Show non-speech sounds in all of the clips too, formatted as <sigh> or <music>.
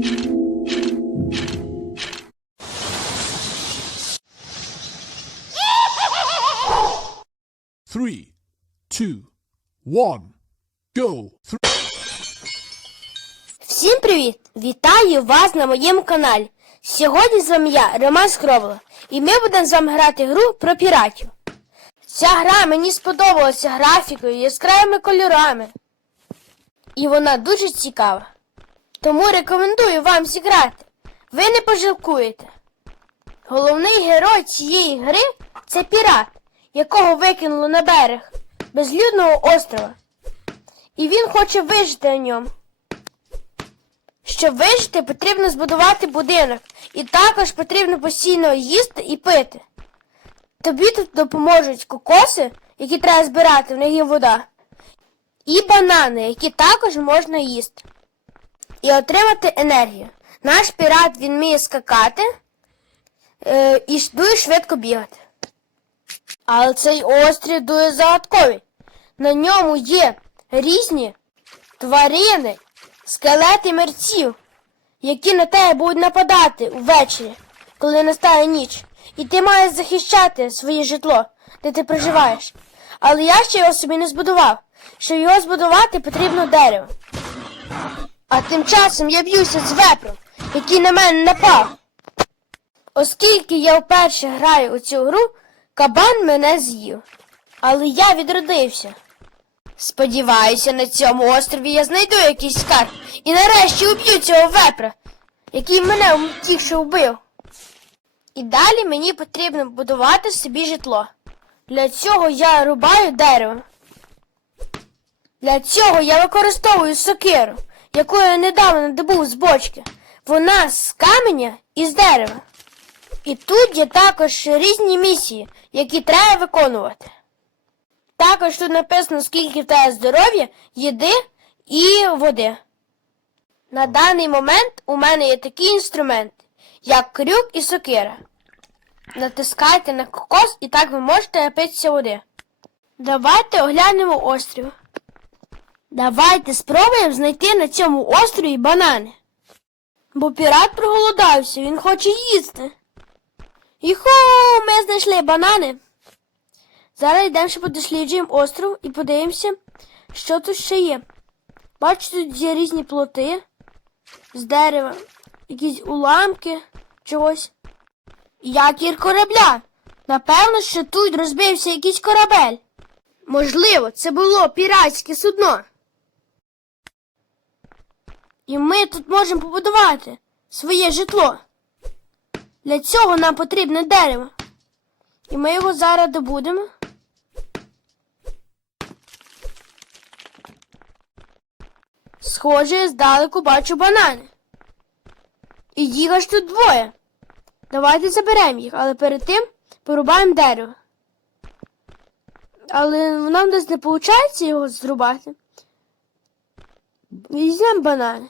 Three, two, one, go. Всім привіт! Вітаю вас на моєму каналі. Сьогодні з вами я, Роман Скровло, і ми будемо з вами грати гру про піратів. Ця гра мені сподобалася графікою, яскравими кольорами. І вона дуже цікава. Тому рекомендую вам зіграти. Ви не пожалкуєте. Головний герой цієї гри це пірат, якого викинуло на берег безлюдного острова. І він хоче вижити на ньому. Щоб вижити, потрібно збудувати будинок, і також потрібно постійно їсти і пити. Тобі тут допоможуть кокоси, які треба збирати, в них є вода, і банани, які також можна їсти. І отримати енергію. Наш пірат він вміє скакати е, і дуже швидко бігати. Але цей острів дуже загадковий. На ньому є різні тварини, скелети мерців, які на тебе будуть нападати ввечері, коли настає ніч. І ти маєш захищати своє житло, де ти проживаєш. Але я ще його собі не збудував. Щоб його збудувати, потрібно дерево. А тим часом я б'юся з вепром, який на мене напав. Оскільки я вперше граю у цю гру, кабан мене з'їв. Але я відродився. Сподіваюся, на цьому острові я знайду якийсь скарб і нарешті уб'ю цього вепра, який мене тільки вбив. І далі мені потрібно будувати собі житло. Для цього я рубаю дерево. Для цього я використовую сокиру, яку я недавно добув з бочки. Вона з каменя і з дерева. І тут є також різні місії, які треба виконувати. Також тут написано, скільки в тебе здоров'я, їди і води. На даний момент у мене є такі інструменти, як крюк і сокира. Натискайте на кокос і так ви можете напитися води. Давайте оглянемо острів. Давайте спробуємо знайти на цьому острові банани. Бо пірат проголодався, він хоче їсти. Іху, ми знайшли банани. Зараз йдемо ще подосліджуємо остров і подивимося, що тут ще є. Бачите, тут є різні плоти з дерева, якісь уламки чогось. Якір корабля. Напевно, що тут розбився якийсь корабель. Можливо, це було піратське судно. І ми тут можемо побудувати своє житло. Для цього нам потрібне дерево. І ми його зараз добудемо. Схоже, я здалеку бачу банани. І їх аж тут двоє. Давайте заберемо їх, але перед тим порубаємо дерево. Але нам десь не виходить його зрубати. Візьмемо банани,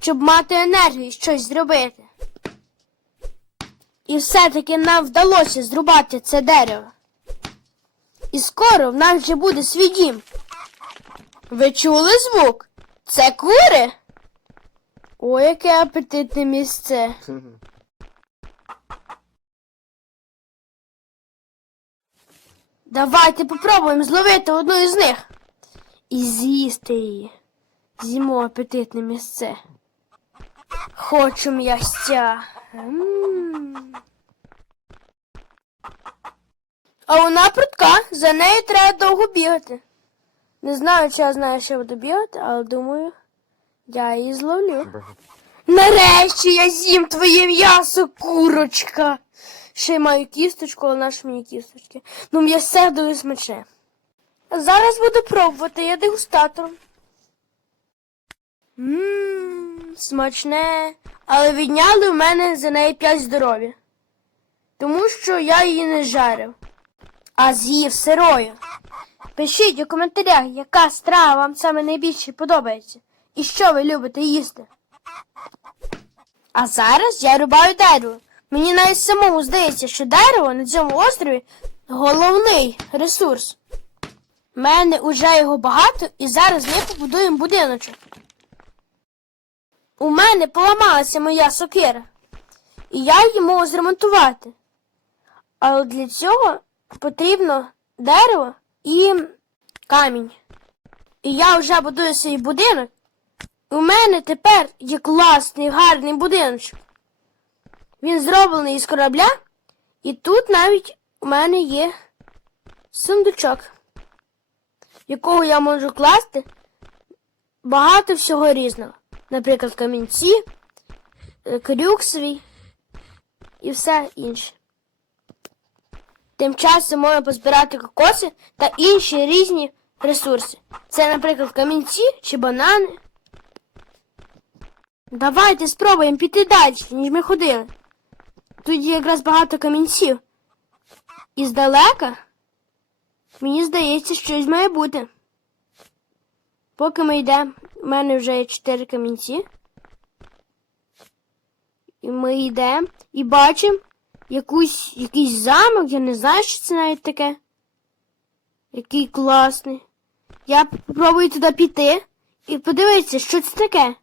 щоб мати енергію щось зробити. І все-таки нам вдалося зрубати це дерево. І скоро в нас вже буде свій дім. Ви чули звук? Це кури? О, яке апетитне місце. Давайте попробуємо зловити одну із них і з'їсти її. З'їмо апетитне місце. Хочу м'ястя. А вона прутка, за нею треба довго бігати. Не знаю, чи я знаю, що буду бігати, але думаю, я її зловлю. Нарешті я з'їм твоє м'ясо, курочка. Ще й маю кісточку, але наш мені кісточки. Ну, м'ясе дуже смачне. Зараз буду пробувати, я дегустатором. Ммм, смачне. Але відняли в мене за неї 5 здоров'я. Тому що я її не жарив, а з'їв сирою. Пишіть у коментарях, яка страва вам саме найбільше подобається і що ви любите їсти. А зараз я рубаю дерево. Мені навіть самому здається, що дерево на цьому острові головний ресурс. У мене уже його багато і зараз ми побудуємо будиночок. У мене поламалася моя сокира, і я її можу зремонтувати. Але для цього потрібно дерево і камінь. І я вже будую свій будинок. У мене тепер є класний гарний будиночок. Він зроблений із корабля, і тут навіть у мене є сундучок, якого я можу класти багато всього різного. Наприклад, камінці, е, крюк і все інше. Тим часом можна позбирати кокоси та інші різні ресурси. Це, наприклад, камінці чи банани. Давайте спробуємо піти далі, ніж ми ходили. Тут якраз багато камінців. І здалека мені здається, щось має бути. Поки ми йдемо, у мене вже є чотири камінці. І ми йдемо і бачимо якусь, якийсь замок, я не знаю, що це навіть таке. Який класний. Я попробую туди піти і подивитися, що це таке.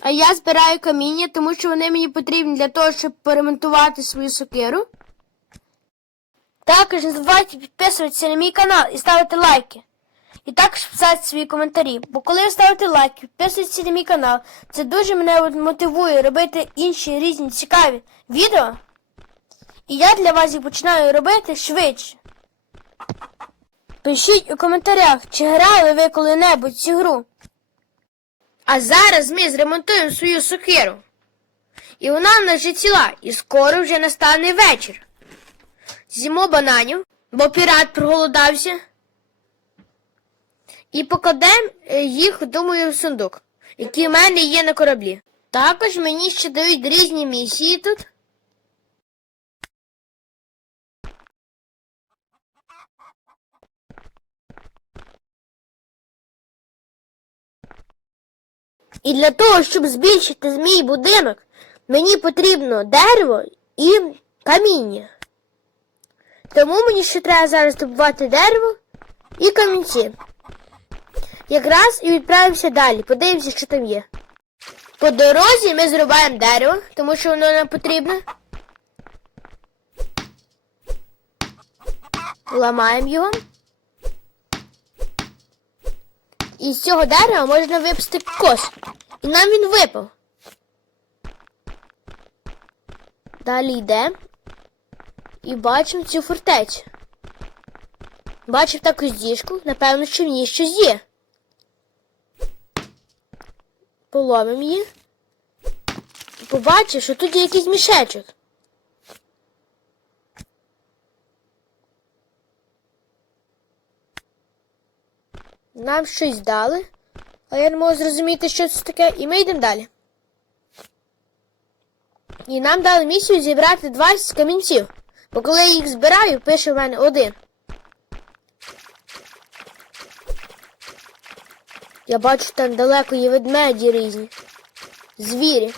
А я збираю каміння, тому що вони мені потрібні для того, щоб поремонтувати свою сокиру. Також не забувайте підписуватися на мій канал і ставити лайки. І також писати свої коментарі. Бо коли ви ставите лайки, підписуєтеся на мій канал, це дуже мене мотивує робити інші різні цікаві відео. І я для вас їх починаю робити швидше. Пишіть у коментарях, чи грали ви коли-небудь цю гру. А зараз ми зремонтуємо свою сокиру. І вона в нас вже ціла, і скоро вже настане вечір. З'їмо бананів, бо пірат проголодався. І покладемо е, їх, думаю, в сундук, який в мене є на кораблі. Також мені ще дають різні місії тут. І для того, щоб збільшити мій будинок, мені потрібно дерево і каміння. Тому мені ще треба зараз добувати дерево і камінці. Якраз і відправимося далі, подивимося, що там є. По дорозі ми зрубаємо дерево, тому що воно нам потрібне. Ламаємо його. І з цього дерева можна випасти кокос. І нам він випав. Далі йдемо і бачимо цю фортецю. Бачив також діжку, напевно, що в ній щось є. Поломимо її. І побачив, що тут є якийсь мішечок. Нам щось дали, а я не можу зрозуміти, що це таке, і ми йдемо далі. І нам дали місію зібрати 20 камінців. Бо коли я їх збираю, пише в мене один. Я бачу, там далеко є ведмеді різні. Звірі.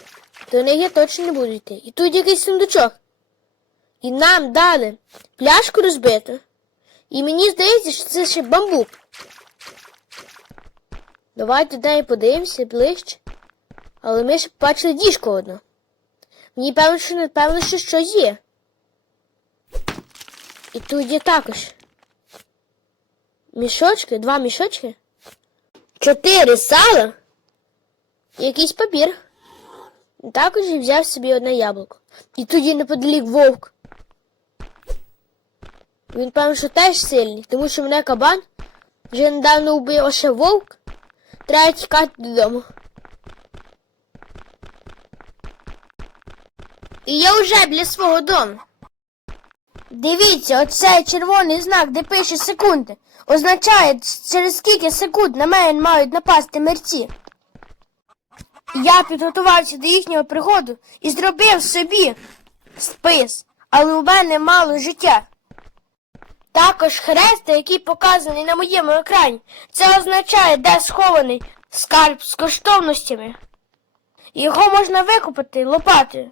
До них я точно не буду йти. І тут якийсь сундучок. І нам дали пляшку розбиту. І мені здається, що це ще бамбук. Давайте дай подивимося ближче. Але ми ж бачили діжку одну. Мені певно, що напевно, що щось є. І тут є також. Мішочки, два мішочки. Чотири сала. Якийсь папір. Також взяв собі одне яблуко. І тоді неподалік вовк. Він, певно, що теж сильний, тому що мене кабан вже недавно вбив ще вовк. Треба тікати додому. І я вже біля свого дому. Дивіться, оцей червоний знак, де пише секунди, означає, через скільки секунд на мене мають напасти мерці. Я підготувався до їхнього приходу і зробив собі спис, але у мене мало життя. Також хрест, який показаний на моєму екрані, це означає, де схований скарб з коштовностями. Його можна викопати лопатою.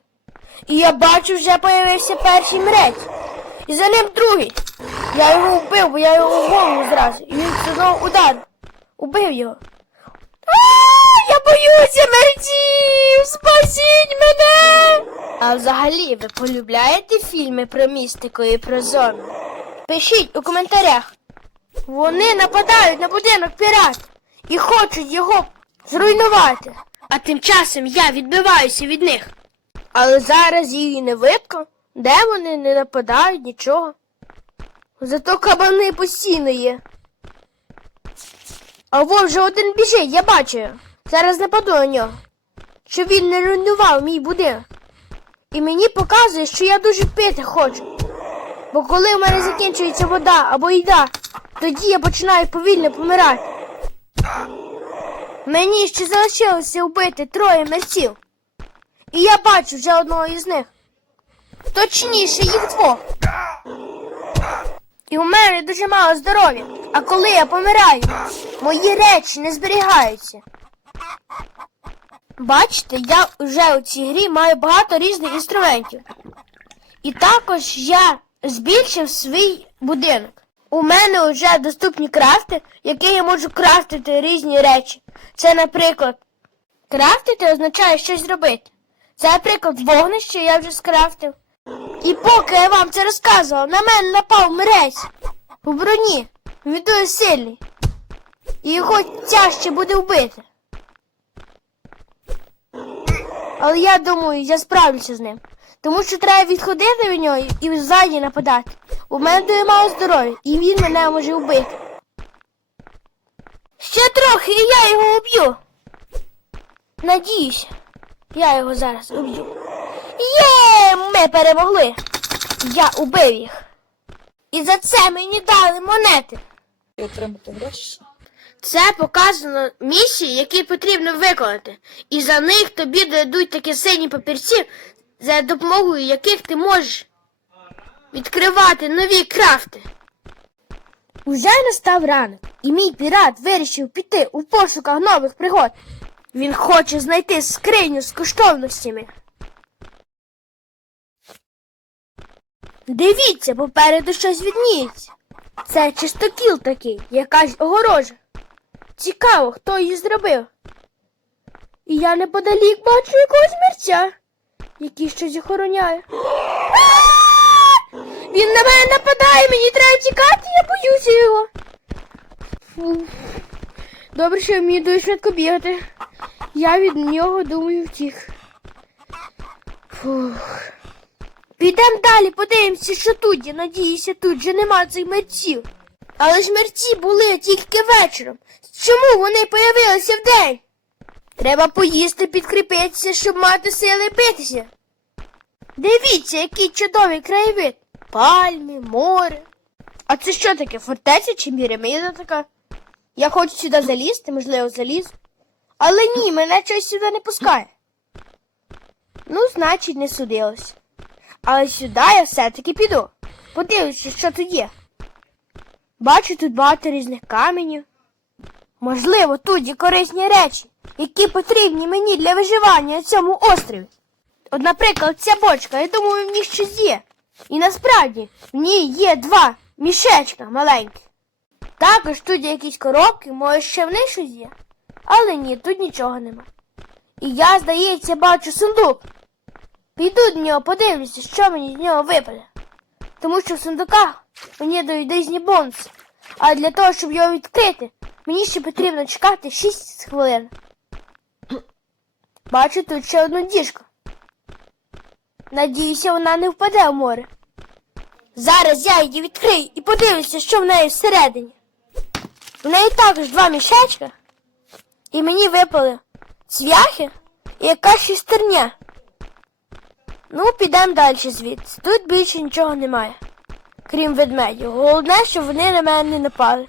І я бачу, вже появився перший мрець. І за ним другий. Я його вбив, бо я його голову зразу. І він знову удар. Убив його. А, Я боюся мерців! Спасіть мене! А взагалі ви полюбляєте фільми про містику і про зону? Пишіть у коментарях. Вони нападають на будинок пірат і хочуть його зруйнувати. А тим часом я відбиваюся від них. Але зараз її не видко. Де вони не нападають, нічого. Зато кабани постійно є. А вон вже один біжить, я бачу. Зараз нападу на нього. Щоб він не руйнував мій будинок. І мені показує, що я дуже пити хочу. Бо коли в мене закінчується вода або їда, тоді я починаю повільно помирати. Мені ще залишилося вбити троє мерців. І я бачу вже одного із них. Точніше, їх двох. І у мене дуже мало здоров'я. А коли я помираю, мої речі не зберігаються. Бачите, я вже у цій грі маю багато різних інструментів. І також я збільшив свій будинок. У мене вже доступні крафти, яких я можу крафтити різні речі. Це, наприклад, крафтити означає щось зробити. Це, наприклад, вогнище я вже скрафтив. І поки я вам це розказував, на мене напав мрець у броні. Він дуже сильний. І його тяжче буде вбити. Але я думаю, я справлюся з ним. Тому що треба відходити від нього і ззаді нападати. У мене дуже мало здоров'я, і він мене може вбити. Ще трохи, і я його уб'ю. Надіюся, я його зараз уб'ю. Є, ми перемогли. Я убив їх. І за це мені дали монети. і отримати гроші. Це показано місії, які потрібно виконати. І за них тобі дадуть такі сині папірці, за допомогою яких ти можеш відкривати нові крафти. Уже настав ранок, і мій пірат вирішив піти у пошуках нових пригод. Він хоче знайти скриню з коштовностями. Дивіться, попереду щось відніється. Це чистокіл такий, якась огорожа. Цікаво, хто її зробив. І я неподалік бачу якогось мерця, який щось охороняє. <gasps> Він на мене нападає, мені треба тікати, я боюся його. Фу. Добре, що я вмію дуже швидко бігати. Я від нього думаю втік. Фух. Підемо далі, подивимося, що тут є. Надіюся, тут же нема цих мерців. Але ж мерці були тільки вечором. Чому вони появилися вдень? Треба поїсти, підкріпитися, щоб мати сили битися. Дивіться, який чудовий краєвид. Пальми, море. А це що таке? Фортеця чи піраміда така? Я хочу сюди залізти, можливо, залізу. Але ні, мене щось сюди не пускає. Ну, значить, не судилось. Але сюди я все-таки піду. Подивлюся, що тут є. Бачу тут багато різних каменів. Можливо, тут є корисні речі, які потрібні мені для виживання на цьому острові. От, наприклад, ця бочка, я думаю, в ній щось є. І насправді в ній є два мішечка маленькі. Також тут є якісь коробки, може ще в них щось є. Але ні, тут нічого нема. І я, здається, бачу сундук. Піду до нього, подивлюся, що мені з нього випаде. Тому що в сундуках мені дають різні бонуси. А для того, щоб його відкрити, мені ще потрібно чекати 6 хвилин. Бачу тут ще одну діжку. Надіюся, вона не впаде в море. Зараз я її відкрию і подивлюся, що в неї всередині. В неї також два мішечка, і мені випали цвяхи і якась шестерня. Ну, підемо далі звідси. Тут більше нічого немає, крім ведмедів. Головне, щоб вони на мене не напали.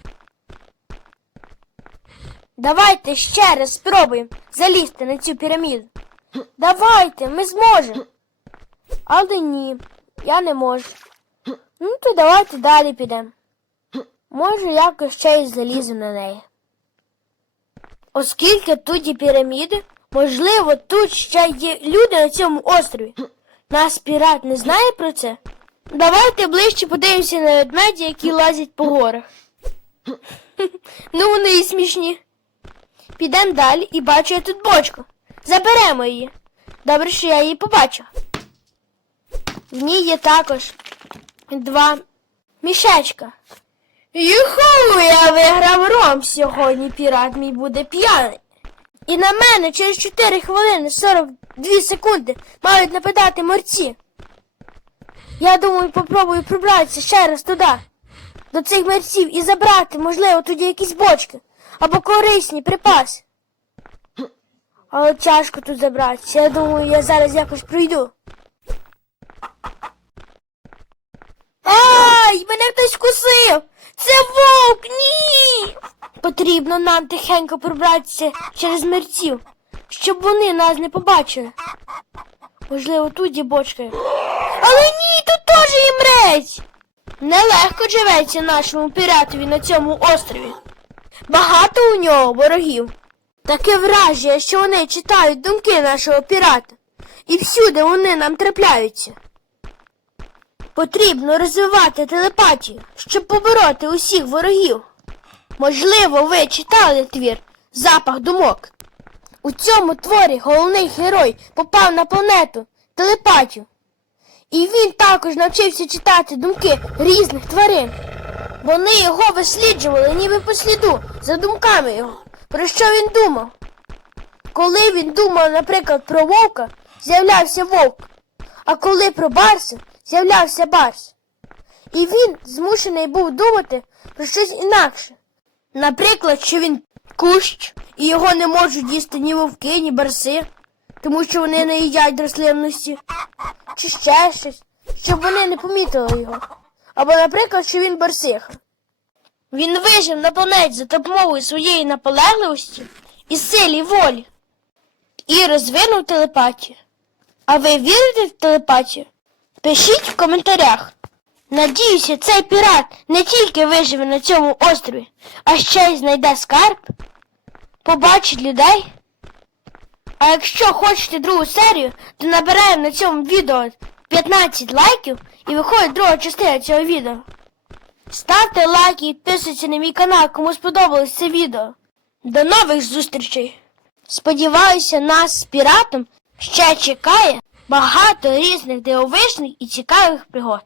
Давайте ще раз спробуємо залізти на цю піраміду. Давайте, ми зможемо. Але ні, я не можу. Ну, то давайте далі підемо. Може, якось ще й залізу на неї. Оскільки тут є піраміди, можливо, тут ще є люди на цьому острові. Нас пірат не знає про це. Давайте ближче подивимося на ведмеді, які лазять по горах. Ну, вони і смішні. Підемо далі і бачу я тут бочку. Заберемо її. Добре, що я її побачив. В ній є також два мішечка. Юху, я виграв ром сьогодні, пірат мій буде п'яний. І на мене через 4 хвилини 42 секунди мають нападати морці. Я думаю, попробую пробратися ще раз туди, до цих мерців і забрати, можливо, тоді якісь бочки або корисні припаси. Але тяжко тут забратися. Я думаю, я зараз якось пройду. Ай, мене хтось вкусив! Це вовк! Ні! Потрібно нам тихенько пробратися через мерців, щоб вони нас не побачили. Можливо, тут є бочка. Але ні, тут теж є мрець! Нелегко живеться нашому піратові на цьому острові. Багато у нього ворогів. Таке враження, що вони читають думки нашого пірата. І всюди вони нам трапляються. Потрібно розвивати телепатію, щоб побороти усіх ворогів. Можливо, ви читали твір Запах думок. У цьому творі головний герой попав на планету телепатію. І він також навчився читати думки різних тварин. Вони його висліджували ніби по сліду, за думками його, про що він думав. Коли він думав, наприклад, про вовка, з'являвся вовк, а коли про барса, з'являвся барс. І він змушений був думати про щось інакше. Наприклад, що він кущ, і його не можуть їсти ні вовки, ні барси, тому що вони не їдять рослинності, чи ще щось, щоб вони не помітили його. Або, наприклад, що він барсиха. Він вижив на планеті за допомогою своєї наполегливості і силі волі і розвинув телепатію. А ви вірите в телепатію? Пишіть в коментарях. Надіюся, цей пірат не тільки виживе на цьому острові, а ще й знайде скарб, побачить людей. А якщо хочете другу серію, то набираємо на цьому відео 15 лайків і виходить друга частина цього відео. Ставте лайки і підписуйтесь на мій канал, кому сподобалось це відео. До нових зустрічей! Сподіваюся, нас з піратом ще чекає багато різних дивовижних і цікавих пригод.